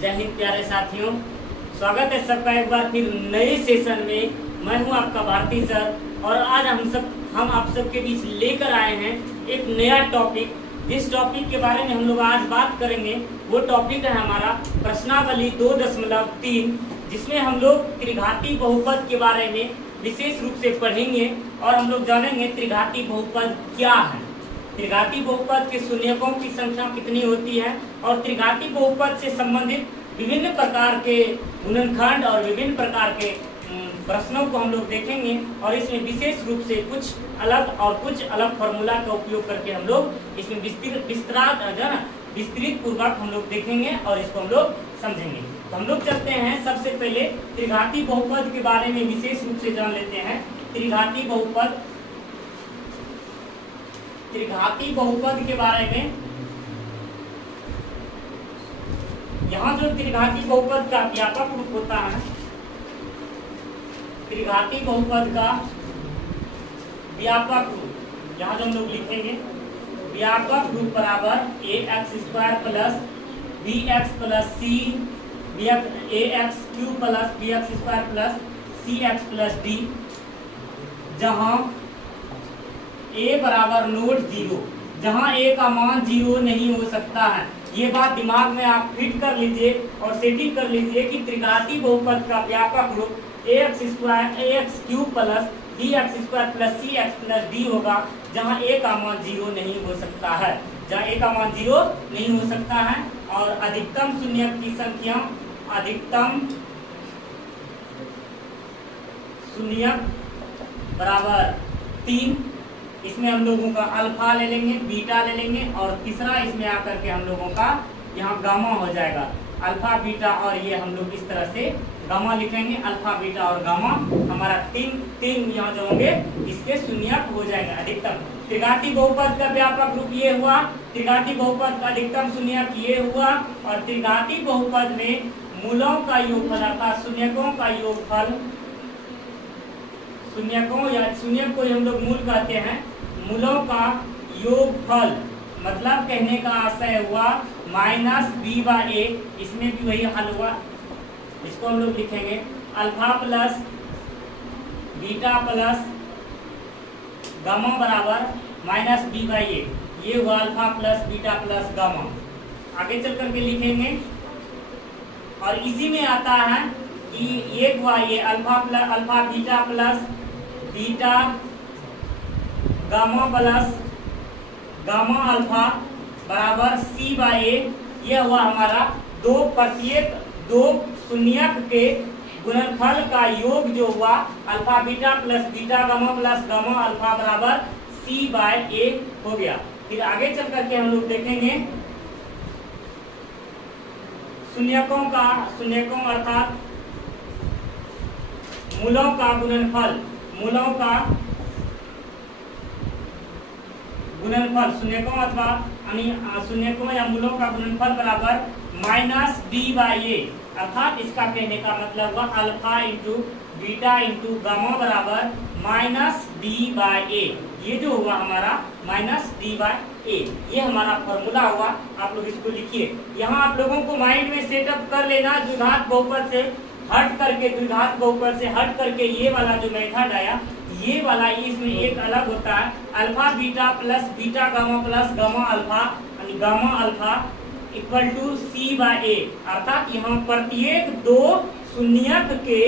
जय हिंद प्यारे साथियों, स्वागत है सबका एक बार फिर नए सेशन में। मैं हूं आपका भारती सर और आज हम आप सबके बीच लेकर आए हैं एक नया टॉपिक। जिस टॉपिक के बारे में हम लोग आज बात करेंगे वो टॉपिक है हमारा प्रश्नावली 2.3, जिसमें हम लोग त्रिघाती बहुपद के बारे में विशेष रूप से पढ़ेंगे और हम लोग जानेंगे त्रिघाती बहुपद क्या है, त्रिघाती बहुपद के शून्यकों की संख्या कितनी होती है और त्रिघाती बहुपद से संबंधित विभिन्न प्रकार के गुणनखंड और विभिन्न प्रकार के प्रश्नों को हम लोग देखेंगे और इसमें विशेष रूप से कुछ अलग फॉर्मूला का उपयोग करके हम लोग इसमें विस्तृत पूर्वक हम लोग देखेंगे और इसको हम लोग समझेंगे। तो हम लोग चलते हैं, सबसे पहले त्रिघाती बहुपद के बारे में विशेष रूप से जान लेते हैं। त्रिघाती बहुपद के बारे में, यहाँ जो त्रिघाती बहुपद का व्यापक रूप होता है, त्रिघाती बहुपद का व्यापक रूप यहाँ जो हम लोग लिखेंगे, व्यापक रूप बराबर ax² plus bx plus c ax³ plus bx² plus cx plus d, जहाँ a बराबर नोट 0, जहाँ a का मान 0 नहीं हो सकता है। ये बात दिमाग में आप फिट कर लीजिए और सेटिंग कर लीजिए कि त्रिघाती बहुपद का व्यापक रूप ax³ plus bx² plus cx plus d होगा, जहाँ a का मान 0 नहीं हो सकता है, जहाँ a का मान 0 नहीं हो सकता है। और अधिकतम शून्यक की संख्या, अधिकतम शून्यक बराबर 3, इसमें हम लोगों का अल्फा ले लेंगे, बीटा ले लेंगे और तीसरा इसमें आकर के हम लोगों का यहाँ गामा हो जाएगा। अल्फा बीटा और ये हम लोग इस तरह से गामा लिखेंगे, अल्फा बीटा और गामा हमारा तीन यहाँ जो होंगे इसके शून्यक हो जाएंगे। अधिकतम त्रिघाती बहुपद का व्यापक रूप ये हुआ, त्रिघाती बहुपद का अधिकतम शून्यक ये हुआ और त्रिघाती बहुपद में मूलों का योगफल अर्थात शून्यकों का योगफल, शून्यकों या शून्यक को हम लोग मूल कहते हैं, मूलों का योगफल मतलब कहने का आशय हुआ -b/a, इसमें भी वही हल हुआ। इसको हम लोग लिखेंगे alpha plus beta plus gamma बराबर -b/a, ये हुआ alpha plus beta plus gamma. आगे चल करके लिखेंगे और इसी में आता है कि ये हुआ ये alpha beta plus beta gamma plus gamma alpha बराबर c/a, यह हुआ हमारा प्रत्येक दो शून्यक के गुणनफल का योग जो हुआ alpha beta plus beta gamma plus gamma alpha बराबर c/a हो गया। फिर आगे चल करके हम लोग देखेंगे शून्यकों अर्थात मूलों का गुणनफल, शून्यकों अथवा शून्यकों या मूलों का गुणनफल बराबर -b/a, अर्थात इसका कहने का मतलब हुआ alpha into beta into gamma बराबर -b/a, ये जो हुआ हमारा -b/a, ये हमारा फॉर्मूला हुआ। आप लोग इसको लिखिए, यहाँ आप लोगों को माइंड में सेटअप कर लेना। द्विघात बहुपद से हट करके ये वाला जो मेथड आया, ये वाला इसमें एक अलग होता है, alpha beta plus beta gamma plus gamma alpha यानी gamma alpha equal to c/a, अर्थात यहाँ प्रत्येक दो शून्यक के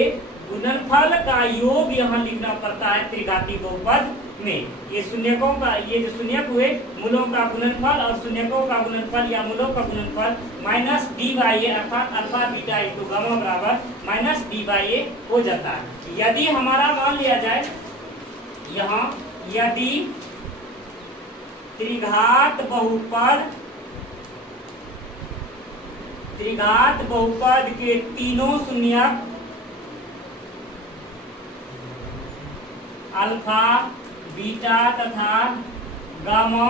गुणनफल का योग यहाँ लिखना पड़ता है त्रिघाती बहुपद में। ये शून्यकों का, ये जो शून्यक हुए मूलों का गुणनफल और शून्यकों का गुणनफल या मूलों का गुणनफल -b/a, अर्थात अल्फा बीटा इंटू गामा बराबर -b/a हो जाता है। यदि हमारा मान लिया जाए यहाँ, यदि त्रिघात बहुपद के तीनों शून्यक अल्फा बीटा तथा गामा,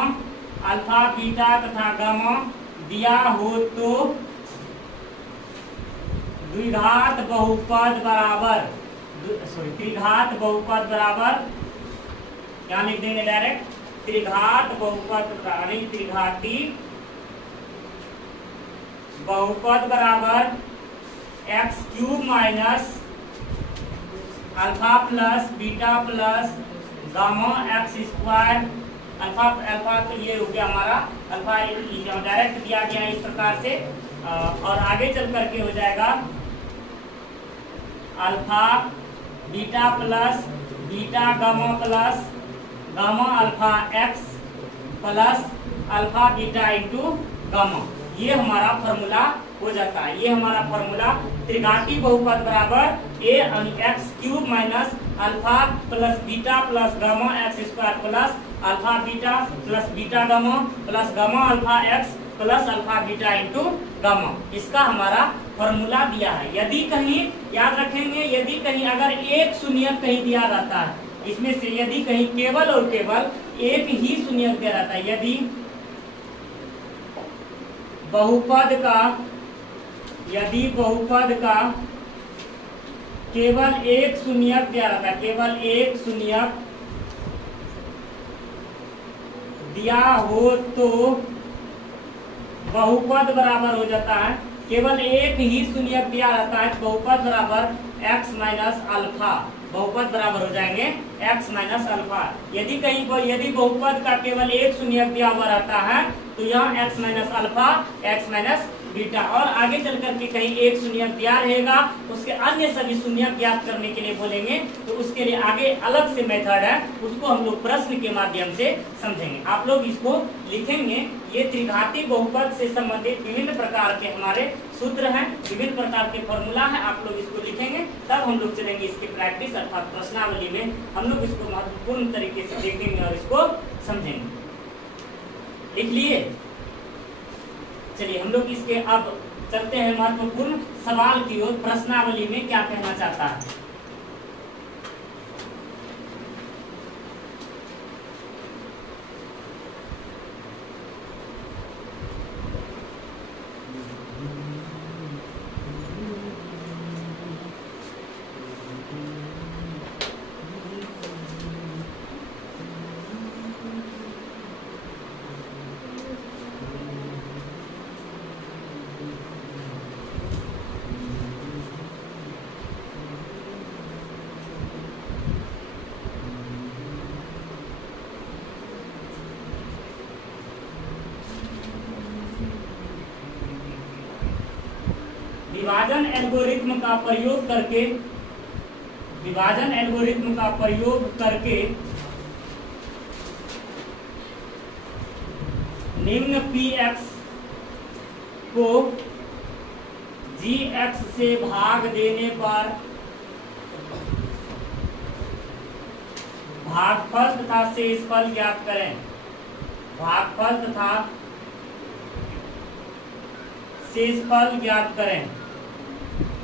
अल्फा बीटा तथा गामा दिया हो तो त्रिघात बहुपद बराबर क्या लिख देंगे डायरेक्ट, त्रिघात बहुपद त्रिघाती बहुपद बराबर x cube minus alpha plus beta plus gamma x square. Alpha alpha तो ये हो गया हमारा अल्फा, डायरेक्ट दिया गया इस प्रकार से, और आगे चल करके हो जाएगा alpha beta plus beta gamma plus gamma alpha x plus alpha beta into gamma. ये हमारा फॉर्मूला हो जाता है। ये हमारा फॉर्मूला त्रिघाती बहुपद बराबर a x cube minus alpha plus beta plus gamma x square plus alpha beta plus beta gamma plus gamma alpha x plus alpha beta into gamma, इसका हमारा फॉर्मूला दिया है। यदि कहीं याद रखेंगे, यदि कहीं अगर एक शून्यक कहीं दिया रहता है इसमें से, यदि कहीं केवल और केवल एक ही शून्यक दिया रहता है, यदि बहुपद का केवल एक शून्यक दिया रहता है, केवल एक शून्यक दिया हो तो बहुपद बराबर हो जाता है, केवल एक ही शून्यक दिया रहता है, बहुपद बराबर x माइनस अल्फा, बहुपद बराबर हो जाएंगे x माइनस अल्फा। यदि बहुपद का केवल एक शून्यक दिया हुआ रहता है तो यहाँ x minus alpha x minus beta, और आगे चल करके कहीं एक शून्यक दिया रहेगा, उसके अन्य सभी शून्यक ज्ञात करने के लिए बोलेंगे, तो उसके लिए आगे अलग से मेथड है, उसको हम लोग प्रश्न के माध्यम से समझेंगे। आप लोग इसको लिखेंगे। ये त्रिघाती बहुपद से संबंधित विभिन्न प्रकार के हमारे सूत्र हैं, विभिन्न प्रकार के फॉर्मूला है, आप लोग इसको लिखेंगे, तब हम लोग चलेंगे इसकी प्रैक्टिस अर्थात प्रश्नावली में हम लोग इसको महत्वपूर्ण तरीके से देखेंगे और इसको समझेंगे। लिख लिए? चलिए हम लोग इसके अब चलते हैं महत्वपूर्ण सवाल की ओर। प्रश्नावली में क्या कहना चाहता है? विभाजन एल्गोरिथ्म का प्रयोग करके निम्न px को gx से भाग देने पर भागफल तथा शेषफल ज्ञात करें। भागफल तथा शेषफल ज्ञात करें।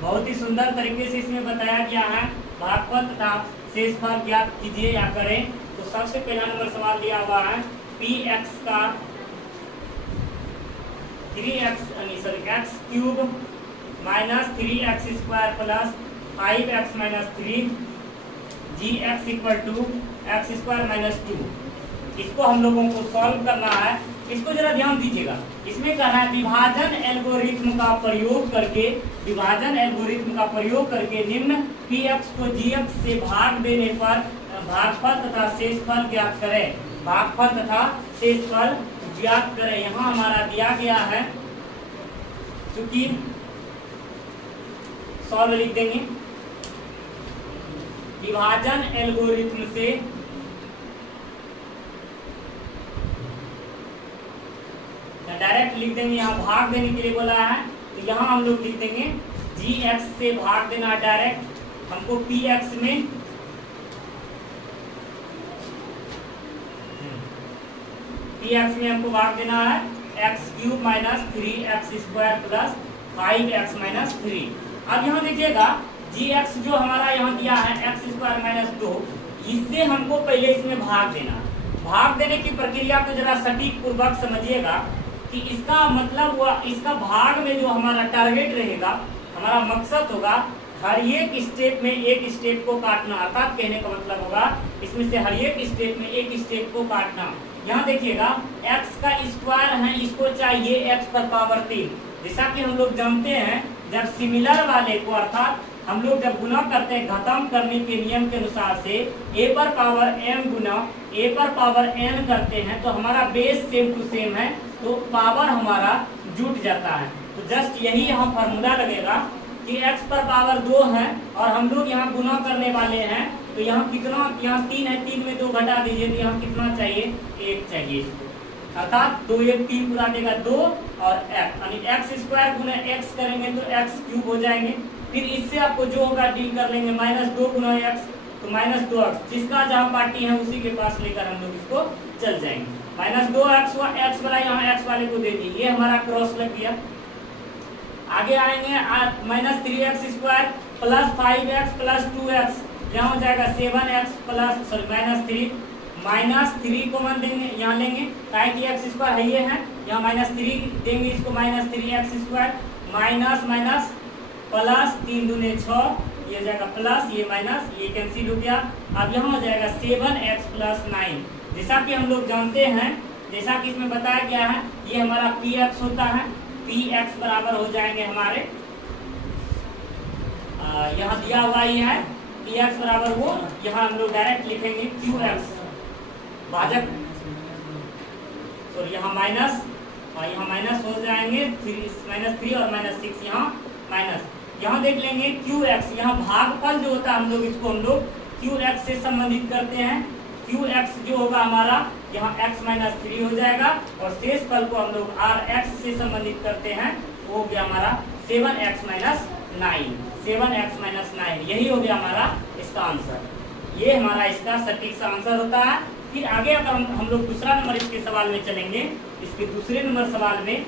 बहुत ही सुंदर तरीके से इसमें बताया गया है। भागफल तथा शेषफल ज्ञात कीजिए या करें। तो सबसे पहला नंबर सवाल दिया हुआ है px का x cube minus 3x square plus 5x minus 3 gx equal to X square minus 2। इसको हम लोगों को सॉल्व करना है। इसको जरा ध्यान दीजिएगा। इसमें कहा है विभाजन एल्गोरिथ्म का प्रयोग करके निम्न px को gx से भाग देने पर भागफल तथा शेषफल ज्ञात करें। भागफल तथा शेषफल ज्ञात करें। यहाँ हमारा दिया गया है, चूंकि सॉल्व लिख देंगे। विभाजन एल्गोरिथ्म से डायरेक्ट लिख देंगे। यहाँ भाग देने के लिए बोला है तो यहाँ हम लोग लिख देंगे gx से भाग देना डायरेक्ट। हमको px में हमको भाग देना है x cube minus 3x square plus 5x minus 3। अब यहाँ देखिएगा gx जो हमारा यहाँ दिया है एक्स स्क्वायर माइनस 2, इससे हमको पहले इसमें भाग देना। भाग देने की प्रक्रिया को जरा सटीक पूर्वक समझिएगा कि इसका मतलब हुआ, इसका भाग में जो हमारा टारगेट रहेगा, हमारा मकसद होगा हर एक स्टेप में एक स्टेप को काटना। अर्थात कहने का मतलब होगा इसमें से हर एक स्टेप में एक स्टेप को काटना। यहाँ देखिएगा x का स्क्वायर है, इसको चाहिए x पर पावर 3, जैसा कि हम लोग जानते हैं जब सिमिलर वाले को अर्थात हम लोग जब गुना करते हैं खत्म करने के नियम के अनुसार से a पर पावर m गुना a पर पावर n करते हैं तो हमारा बेस सेम टू सेम है, तो पावर हमारा जुट जाता है। तो जस्ट यही यहाँ फॉर्मूला लगेगा कि x पर पावर 2 है और हम लोग यहाँ गुना करने वाले हैं, तो यहाँ कितना, यहाँ 3 है, 3 में 2 घटा दीजिए तो यहाँ कितना चाहिए, 1 चाहिए इसको, अर्थात 2 1 3 पूरा देगा 2 और x यानी x स्क्वायर गुना x करेंगे तो x क्यूब हो जाएंगे। फिर इससे आपको जो होगा डील कर लेंगे, -2 गुना x तो -2x, जिसका जहाँ पार्टी है उसी के पास लेकर हम लोग इसको चल जाएंगे। -2x हुआ, x वाला यहाँ x वाले को दे दी, ये हमारा क्रॉस लग गया। आगे आएंगे -3x square plus 5x plus 2x, यहाँ हो जाएगा 7x प्लस -3 को मान देंगे, यहाँ लेंगे ताकि कि x स्क्वायर है ये है, यहाँ -3 देंगे इसको, -3x स्क्वायर माइनस प्लस 3 दूने 6, ये जाएगा प्लस, ये माइनस, ये कैंसिल हो गया। अब यहाँ हो जाएगा 7x प्लस 9, जैसा कि हम लोग जानते हैं, जैसा कि इसमें बताया गया है, ये हमारा px होता है, px बराबर हो जाएंगे हमारे, यहाँ दिया हुआ ही है px बराबर वो, यहाँ हम लोग डायरेक्ट लिखेंगे qx भाजक, तो यहाँ माइनस और यहाँ माइनस हो जाएंगे, -3 और -6 यहाँ माइनस, यहाँ देख लेंगे qx, यहाँ भागफल जो होता है हम लोग qx से संबंधित करते हैं, qx जो होगा हमारा यहाँ x - 3 हो जाएगा और शेष फल को हम लोग rx से संबंधित करते हैं, वो हो गया हमारा 7x - 9, 7x - 9, यही हो गया हमारा इसका आंसर, ये हमारा इसका सटीक सा आंसर होता है। फिर आगे अगर हम लोग दूसरा नंबर इसके सवाल में चलेंगे, इसके दूसरे नंबर सवाल में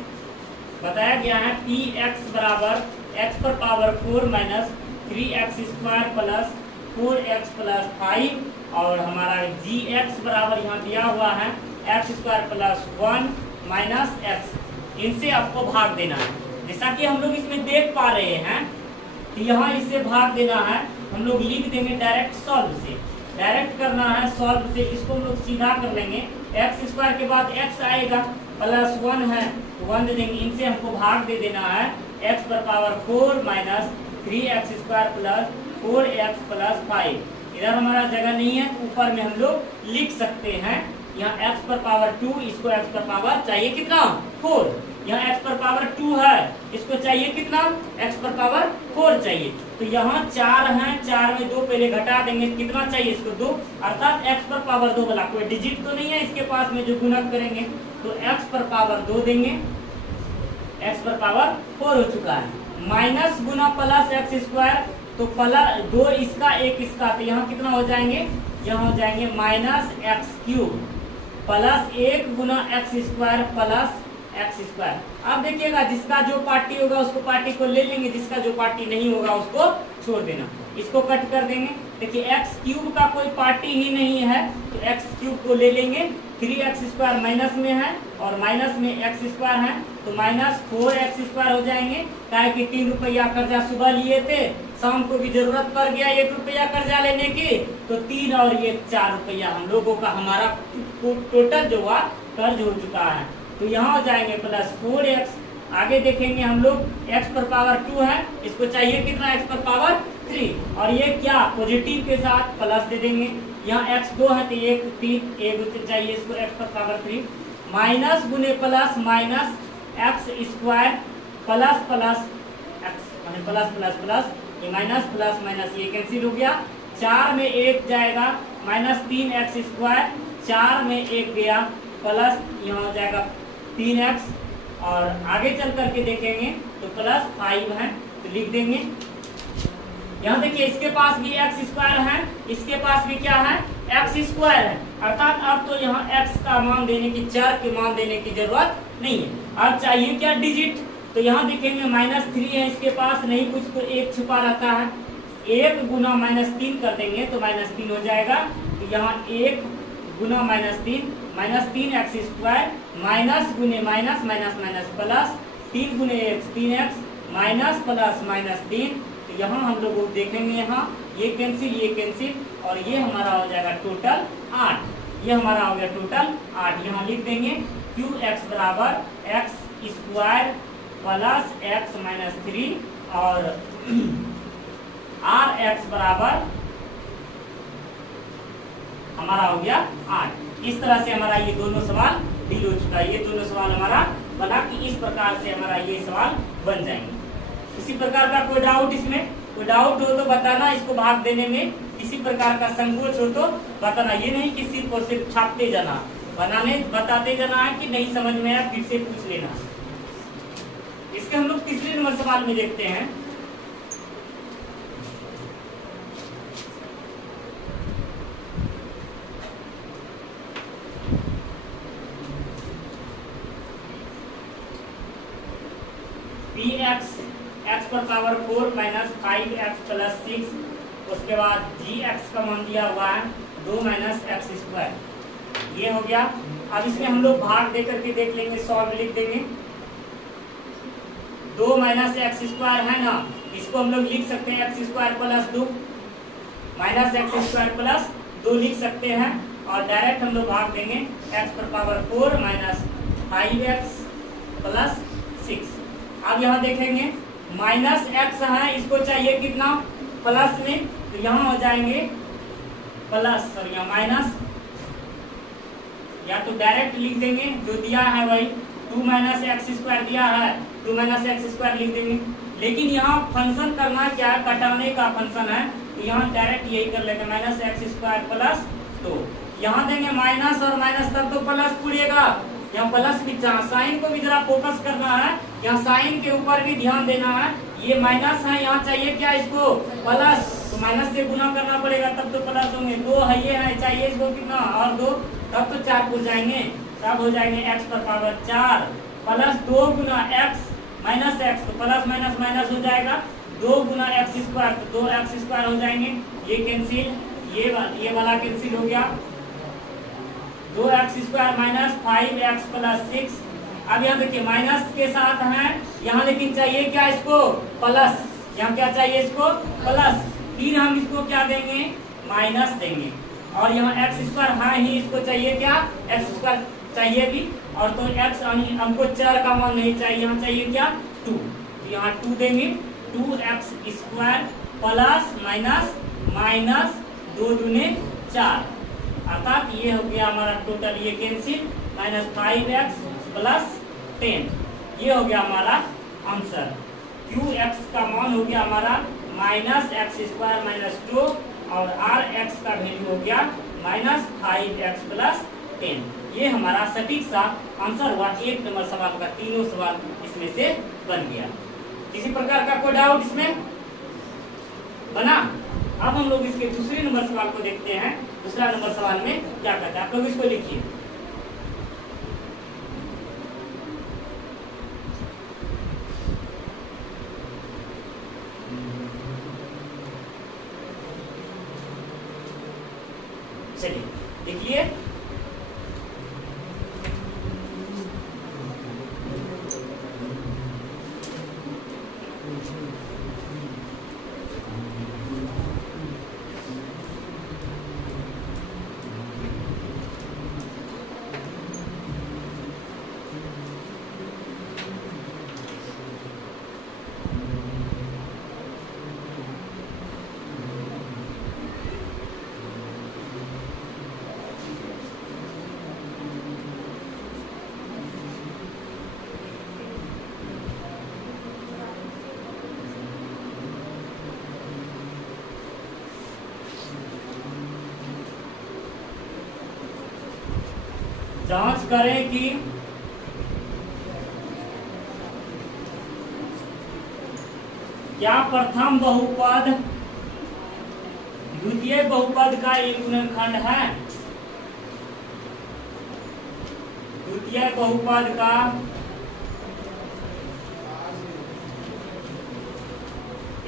बताया गया है px बराबर x पर power 4 minus 3x square plus 4x plus 5 और हमारा gx बराबर यहाँ दिया हुआ है x square plus 1 minus x, इनसे आपको भाग देना है। जैसा कि हम लोग इसमें देख पा रहे हैं कि यहाँ इससे भाग देना है, हम लोग लिख देंगे डायरेक्ट सॉल्व से, डायरेक्ट करना है सॉल्व से, इसको हम लोग सीधा कर लेंगे, x स्क्वायर के बाद x आएगा प्लस 1 है 1 दे देंगे, इनसे हमको भाग दे देना है x पर power 4 minus 3x square plus 4x plus 5। इधर हमारा जगह नहीं है, ऊपर में हम लोग लिख सकते हैं, यहाँ x पर पावर 2, इसको x पर पावर चाहिए कितना 4, यहाँ x पर पावर 2 है, इसको चाहिए कितना x पर पावर 4 चाहिए, तो यहाँ 4 है, 4 में 2 पहले घटा देंगे, कितना चाहिए इसको 2, अर्थात x पर पावर 2 वाला कोई डिजिट तो नहीं है इसके पास में जो गुणक करेंगे, तो x पर पावर 2 देंगे, x पर पावर 4 हो चुका है, माइनस गुना प्लस x स्क्वायर, तो प्लस 2 इसका 1 इसका, तो यहाँ कितना हो जाएंगे, यहाँ हो जाएंगे -x³ प्लस 1 गुना x square plus x square. अब देखिएगा जिसका जो पार्टी होगा उसको पार्टी को ले लेंगे, जिसका जो पार्टी नहीं होगा उसको छोड़ देना, इसको कट कर देंगे। देखिए x³ का कोई पार्टी ही नहीं है, तो x³ को ले लेंगे, 3x स्क्वायर माइनस में है और माइनस में x स्क्वायर है, तो -4x स्क्वायर हो जाएंगे, काहे कि 3 रुपया कर्जा सुबह लिए थे, शाम को भी जरूरत पड़ गया 1 रुपया कर्जा लेने की, तो 3 और ये 4 रुपया हम लोगों का हमारा टोटल जो हुआ कर्ज हो चुका है, तो यहाँ हो जाएंगे प्लस 4x। आगे देखेंगे हम लोग x पर पावर 2 है, इसको चाहिए कितना x पर पावर 3, और ये क्या पॉजिटिव के साथ प्लस दे देंगे, यहाँ x 2 है तो 1 चाहिए इसको x पर पावर 3, माइनस गुने plus minus x square plus plus x plus plus plus, ये माइनस प्लस माइनस ये कैंसिल हो गया, 4 में 1 जाएगा -3x स्क्वायर, 4 में 1 गया प्लस, यहाँ हो जाएगा 3x, और आगे चल करके देखेंगे तो प्लस 5 है तो लिख देंगे। यहाँ देखिए इसके पास भी x स्क्वायर है, इसके पास भी क्या है x स्क्वायर है, अर्थात अब तो यहाँ x का मान देने की, चर के मान देने की जरूरत नहीं है, अब चाहिए क्या डिजिट, तो यहाँ देखेंगे -3 है इसके पास, नहीं कुछ तो 1 छुपा रहता है, 1 गुना -3 कर देंगे तो -3 हो जाएगा, तो यहाँ 1 गुना -3 -3x स्क्वायर माइनस गुने माइनस माइनस माइनस प्लस 3 गुने x 3x माइनस प्लस -3, तो यहाँ हम लोग देखेंगे, यहाँ ये कैंसिल और ये हमारा हो जाएगा टोटल 8, ये हमारा हो गया टोटल 8, यहाँ लिख देंगे qx बराबर x square plus x minus 3 और आर एक्स बराबर हमारा हो गया 8। इस तरह से हमारा ये दोनों सवाल डील हो चुका है। ये दोनों सवाल हमारा बना कि इस प्रकार से हमारा ये सवाल बन जाएंगे। इसी प्रकार का कोई डाउट इसमें, कोई डाउट हो तो बताना। इसको भाग देने में किसी प्रकार का संकोच हो तो बताना। ये नहीं कि सिर्फ और सिर्फ छापते जाना, बनाने बताते जाना है कि नहीं समझ में आया फिर से पूछ लेना। इसके हम लोग तीसरे नंबर सवाल में देखते हैं। पी एक्स एक्स पर पावर 4 माइनस 5x प्लस 6, उसके बाद जी एक्स का मान दिया हुआ है 2 माइनस एक्स स्क्वायर। ये हो गया। अब इसमें हम लोग भाग दे करके देख लेंगे, सॉल्व लिख देंगे। 2 माइनस एक्स स्क्वायर है ना, इसको हम लोग लिख सकते हैं x square plus 2 minus x square plus 2 लिख सकते हैं। और डायरेक्ट हम लोग भाग देंगे एक्स पर पावर 4 माइनस 5x प्लस 6। अब यहाँ देखेंगे माइनस एक्स है, इसको चाहिए कितना प्लस में, तो यहाँ हो जाएंगे प्लस, सॉरी यहाँ माइनस, या तो डायरेक्ट लिख देंगे जो दिया है वही 2 माइनस एक्स स्क्वायर दिया है, 2 माइनस एक्स स्क्वायर लिख देंगे। लेकिन यहाँ फंक्शन करना क्या है, घटाने का फंक्शन है, तो यहाँ डायरेक्ट यही कर लेंगे माइनस एक्स स्क्वायर प्लस 2। यहाँ देंगे माइनस और माइनस तब तो प्लस पूरेगा, यहाँ प्लस भी, साइन को भी जरा फोकस करना है, यहाँ साइन के ऊपर भी ध्यान देना है। ये माइनस है, यहाँ चाहिए क्या इसको प्लस, तो माइनस से गुना करना पड़ेगा तब तो प्लस होंगे। 2 है, ये है, चाहिए इसको कितना और 2, तब तो 4 हो जाएंगे, तब हो जाएंगे एक्स पर पावर 4 प्लस 2 गुना एक्स माइनस एक्स, तो प्लस माइनस माइनस हो जाएगा, 2 गुना एक्स स्क्वायर, तो 2 एक्स स्क्वायर हो जाएंगे। ये कैंसिल, ये वाला कैंसिल हो गया। 2 x square minus 5x plus 6। अब यहाँ देखिए माइनस के साथ है यहाँ, लेकिन चाहिए क्या इसको प्लस, यहाँ क्या चाहिए इसको प्लस, फिर हम इसको क्या देंगे माइनस देंगे। और यहाँ एक्स स्क्वायर है ही, इसको चाहिए क्या एक्स स्क्वायर चाहिए भी, और तो एक्स हमको 4 का मान नहीं चाहिए, यहाँ चाहिए क्या 2, तो यहाँ 2 देंगे। 2x square plus minus minus 2 दूने 4, अर्थात ये हो गया हमारा टोटल, ये कैंसिल, माइनस 5x प्लस 10, ये हो गया हमारा आंसर। qx का मान हो गया हमारा माइनस एक्स स्क्वायर माइनस 2, और rx का वैल्यू हो गया माइनस 5x प्लस 10। ये हमारा सटीक सा आंसर हुआ 1 नंबर सवाल का। तीनों सवाल इसमें से बन गया। किसी प्रकार का कोई डाउट इसमें बना? अब हम लोग इसके दूसरे नंबर सवाल को देखते हैं। दूसरा नंबर सवाल में क्या कहता है, आप लोग इसको लिखिए। चलिए देखिए, जांच करें कि क्या प्रथम बहुपद द्वितीय बहुपद का एक गुणनखंड है। द्वितीय बहुपद का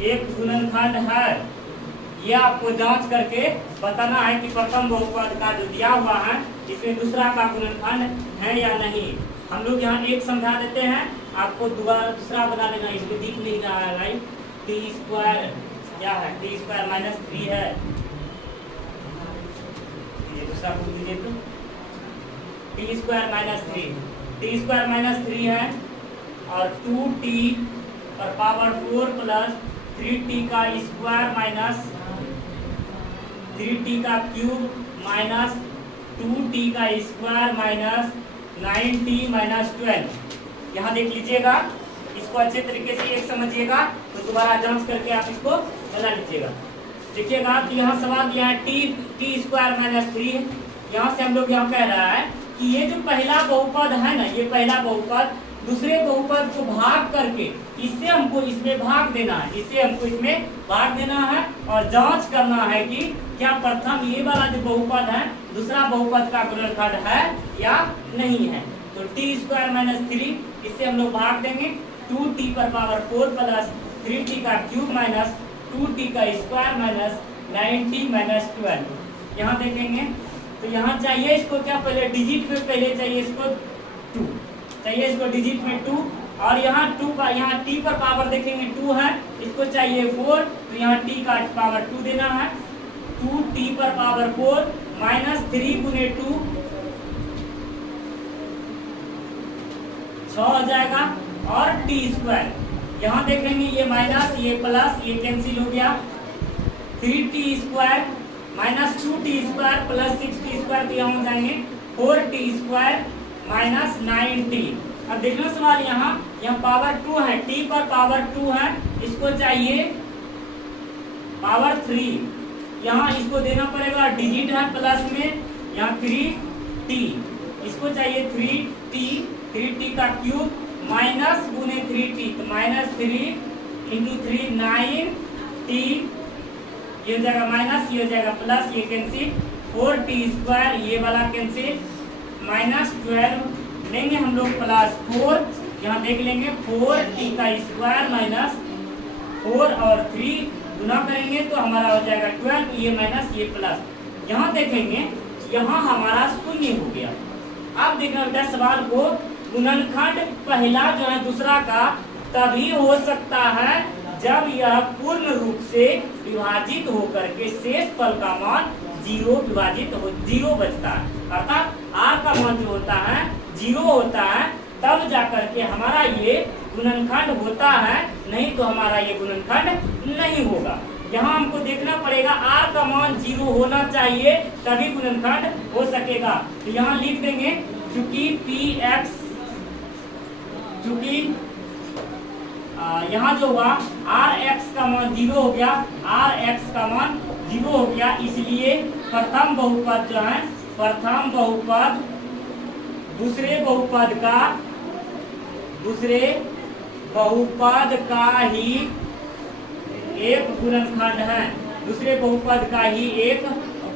एक गुणनखंड है, ये आपको जांच करके बताना है कि प्रथम बहुपद का जो दिया हुआ है इसमें दूसरा का गुणनखंड है या नहीं। हम लोग यहाँ एक समझा देते हैं, आपको दोबारा दूसरा बना लेना। इसमें दिख नहीं रहा है भाई, टी स्क्वायर क्या है, टी स्क्वायर माइनस 3 है, ये दूसरा पूछ दीजिए तो टी स्क्वायर माइनस 3 है, और 2t पर पावर 4 प्लस 3t का स्क्वायर माइनस 3t का क्यूब माइनस 2t का स्क्वायर माइनस 9t माइनस 12। यहाँ देख लीजिएगा, इसको अच्छे तरीके से एक समझिएगा तो दोबारा जांच करके आप इसको बना लीजिएगा। देखिएगा तो यहाँ सवाल दिया है टी स्क्वायर माइनस 3 है। यहाँ से हम लोग यहाँ कह रहा है कि ये जो पहला बहुपद है ना, ये पहला बहुपद दूसरे बहुपद को भाग करके इससे हमको इसमें भाग देना है, इससे हमको इसमें भाग देना है और जांच करना है कि क्या प्रथम ये वाला जो बहुपद है दूसरा बहुपद का गुणनखंड है या नहीं है। तो टी स्क्वायर माइनस 3 इससे हम लोग भाग देंगे 2t पर पावर 4 प्लस 3t का क्यूब माइनस 2t का स्क्वायर माइनस 9t माइनस 12। यहाँ देखेंगे तो यहाँ चाहिए इसको क्या, पहले डिजिट में पहले चाहिए इसको 2 चाहिए, इसको डिजिट में 2 और यहाँ 2 का यहाँ t पर पावर देखेंगे 2 है, इसको चाहिए 4 तो यहाँ t का पावर 2 देना है। 2t पर पावर 4 माइनस 3 गुने 2 6 हो जाएगा और t स्क्वायर यहाँ देखेंगे ये माइनस ये प्लस ये कैंसिल हो गया। 3t square minus 2t square plus 6t square तो यहाँ हो जाएंगे 4t स्क्वायर माइनस 9t। अब देखना सवाल यहाँ पावर 2 है, t पर पावर 2 है, इसको चाहिए पावर 3, यहाँ इसको देना पड़ेगा डिजिट है प्लस में यहाँ 3t, इसको चाहिए 3t का क्यूब माइनस गुने 3t तो माइनस 3 इंटू 3 9t, ये हो जाएगा माइनस ये हो जाएगा प्लस ये कैंसिल 4t स्क्वायर ये वाला कैंसिल माइनस 12 लेंगे हम लोग प्लस 4 यहाँ देख लेंगे 4t का स्क्वायर माइनस 4 और 3 गुना करेंगे तो हमारा हो जाएगा 12 ये माइनस ये प्लस। यहाँ देखेंगे यहाँ हमारा शून्य हो गया। अब देखना बेटा सवाल को गुणनखंड पहला जो है दूसरा का तभी हो सकता है जब यह पूर्ण रूप से विभाजित होकर के शेष फल का मान 0 विभाजित हो 0 बचता है, अर्थात r का मान जो होता है 0 होता है तब जाकर के हमारा ये गुणनखंड होता है, नहीं तो हमारा ये गुणनखंड नहीं होगा। यहाँ हमको देखना पड़ेगा r का मान 0 होना चाहिए तभी गुणनखंड हो सकेगा। तो यहाँ लिख देंगे चूंकि px चूंकि यहाँ जो हुआ rx का मान 0 हो गया, rx का मान 0 हो गया, इसलिए प्रथम बहुपद जो है प्रथम बहुपद दूसरे बहुपद का ही एक गुणनखंड है, दूसरे बहुपद का ही एक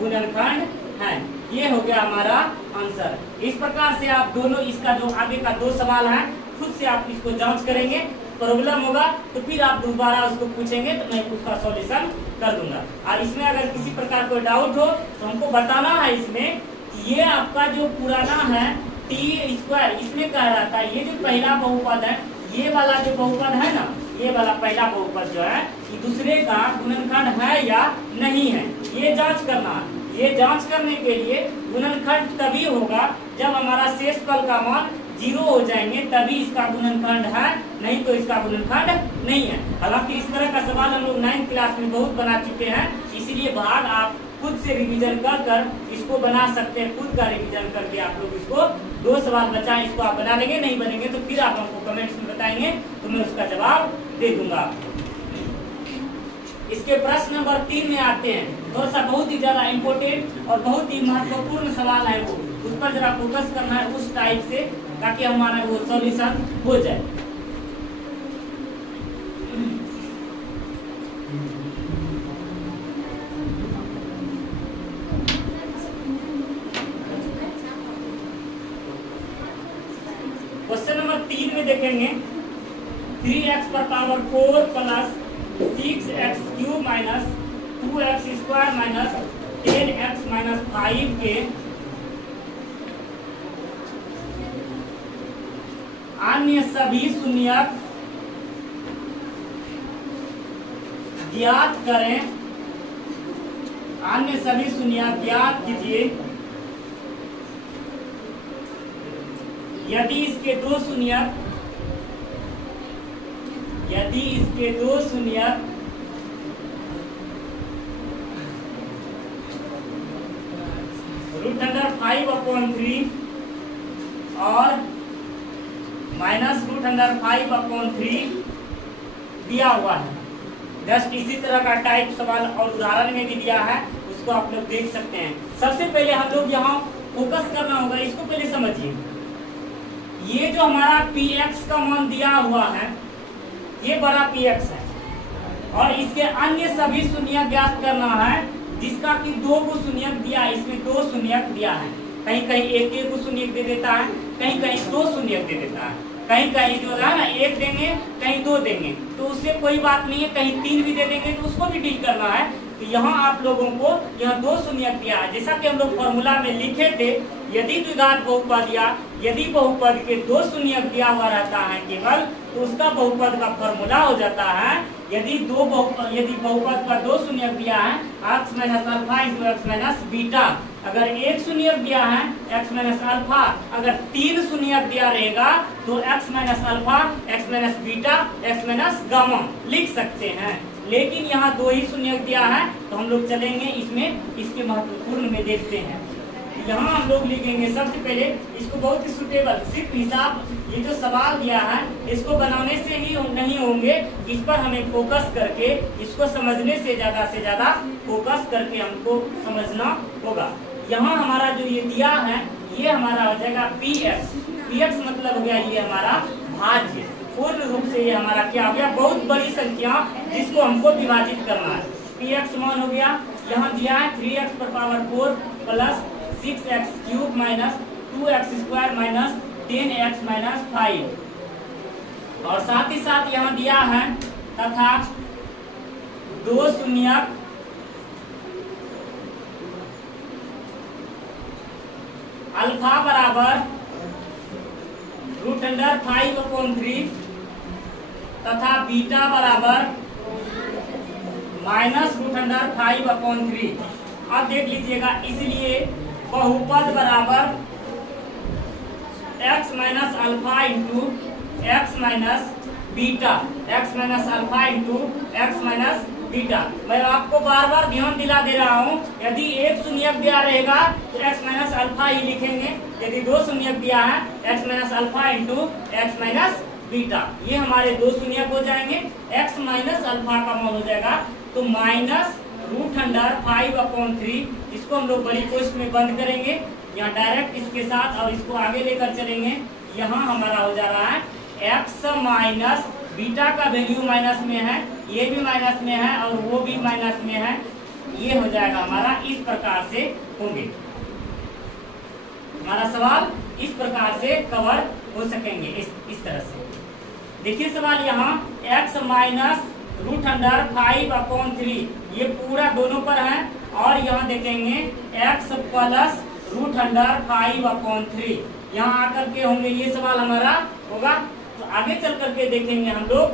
गुणनखंड है। ये हो गया हमारा आंसर। इस प्रकार से आप दोनों इसका जो आगे का 2 सवाल है खुद से आप इसको जांच करेंगे, प्रॉब्लम होगा तो फिर आप दोबारा उसको पूछेंगे तो मैं उसका सॉल्यूशन कर दूंगा। और इसमें अगर किसी प्रकार कोई डाउट हो तो हमको बताना है इसमें कि ये आपका जो पुराना है टी स्क्वायर इसमें कह रहा था ये जो पहला बहुपद है ये वाला जो बहुपद है ना, ये वाला पहला बहुपद जो है ये दूसरे का गुणनखंड है या नहीं है, ये जांच करना है। ये जांच करने के लिए गुणनखंड तभी होगा जब हमारा शेष फल का मान 0 हो जाएंगे तभी इसका गुणनखंड है, नहीं तो इसका गुणनखंड नहीं है। हालांकि इस तरह का सवाल हम लोग 9th क्लास में बहुत बना चुके हैं, इसलिए भाग आप खुद से रिवीजन कर इसको बना सकते हैं। खुद का रिवीजन करके आप लोग इसको 2 सवाल बचा इसको आप बना लेंगे, नहीं बनेंगे तो फिर आप हमको कमेंट्स में बताएंगे तो मैं उसका जवाब दे दूंगा। इसके प्रश्न नंबर 3 में आते हैं, थोड़ा सा बहुत ही ज्यादा इम्पोर्टेंट और बहुत ही महत्वपूर्ण सवाल है, वो उस पर जरा फोकस करना है उस टाइप से ताकि हमारा वो सॉल्यूशन हो जाए। क्वेश्चन नंबर 3 में देखेंगे 3x पर power 4 plus 6x cube minus 2x square minus 10x minus 5 के अन्य सभी शून्यक ज्ञात करें, अन्य सभी शून्यक ज्ञात कीजिए यदि इसके 2 शून्यक यदि इसके दो शून्यक √5/3 और -√5/3 दिया हुआ है। जस्ट इसी तरह का टाइप सवाल और उदाहरण में भी दिया है, उसको आप लोग देख सकते हैं। सबसे पहले हम लोग यहाँ फोकस करना होगा, इसको पहले समझिए। ये जो हमारा px का मान दिया हुआ है, ये बड़ा px है और इसके अन्य सभी शून्यक ज्ञात करना है, जिसका कि 2 को शून्यक दिया है। इसमें 2 शून्यक दिया है, कहीं कहीं एक को शून्यक दे देता है, कहीं कहीं 2 शून्यक दे देता है, कहीं कहीं जो है ना 1 देंगे, कहीं 2 देंगे, तो उससे कोई बात नहीं है। कहीं 3 भी दे देंगे तो उसको भी डील करना है। तो यहाँ आप लोगों को यह 2 शून्यक दिया है, जैसा कि हम लोग फॉर्मूला में लिखे थे। यदि द्विघात बहुपद या यदि बहुपद के 2 शून्यक दिया हुआ रहता है केवल, तो उसका बहुपद का फॉर्मूला हो जाता है, यदि बहुपद का 2 शून्यक दिया है x - अल्फा × x - बीटा, अगर 1 शून्यक दिया है x - अल्फा, अगर 3 शून्यक दिया रहेगा तो x - alpha, x - beta, x - gamma लिख सकते हैं। लेकिन यहाँ 2 ही शून्यक दिया है, तो हम लोग चलेंगे इसमें, इसके महत्वपूर्ण में देखते हैं। यहाँ हम लोग लिखेंगे सबसे पहले इसको बहुत ही सुटेबल, सिर्फ हिसाब, ये जो सवाल दिया है इसको बनाने से ही नहीं होंगे, इस पर हमें फोकस करके, इसको समझने से ज्यादा फोकस करके हमको समझना होगा। यहाँ हमारा जो ये दिया है, ये हमारा हो जाएगा px मतलब हो गया ये हमारा भाज्य। पूर्ण रूप से ये हमारा क्या हो गया, बहुत बड़ी संख्या जिसको हमको विभाजित करना है। px मान हो गया, यहाँ दिया है 3x⁴ plus 6x³ minus 2x² minus 10x minus 5, और साथ ही साथ यहाँ दिया है तथा 2 शून्यक अल्फा बराबर √5/3 तथा बीटा बराबर -√5/3। अब देख लीजिएगा, इसलिए बहुपद बराबर x minus alpha into x minus beta, x minus alpha into x minus beta. मैं आपको बार बार ध्यान दिला दे रहा हूँ, यदि 1 शून्यक दिया रहेगा तो x माइनस अल्फा ही लिखेंगे, यदि 2 शून्यक दिया है x minus alpha into x minus beta, ये हमारे 2 शून्यक हो जाएंगे। x माइनस अल्फा का मान हो जाएगा तो -√5/3, इसको हम लोग बड़ी कोष्ठ में बंद करेंगे, यहाँ डायरेक्ट इसके साथ और इसको आगे लेकर चलेंगे। यहाँ हमारा हो जा रहा है x माइनस बीटा का वैल्यू माइनस में है, ये भी माइनस में है और वो भी माइनस में है, ये हो जाएगा हमारा, इस प्रकार से होंगे हमारा सवाल, इस प्रकार से कवर हो सकेंगे इस तरह से। देखिए सवाल यहाँ x माइनस √5/3, ये पूरा दोनों पर है, और यहाँ देखेंगे x प्लस √5/3, यहाँ आकर के होंगे, ये सवाल हमारा होगा। तो आगे चल करके देखेंगे हम लोग,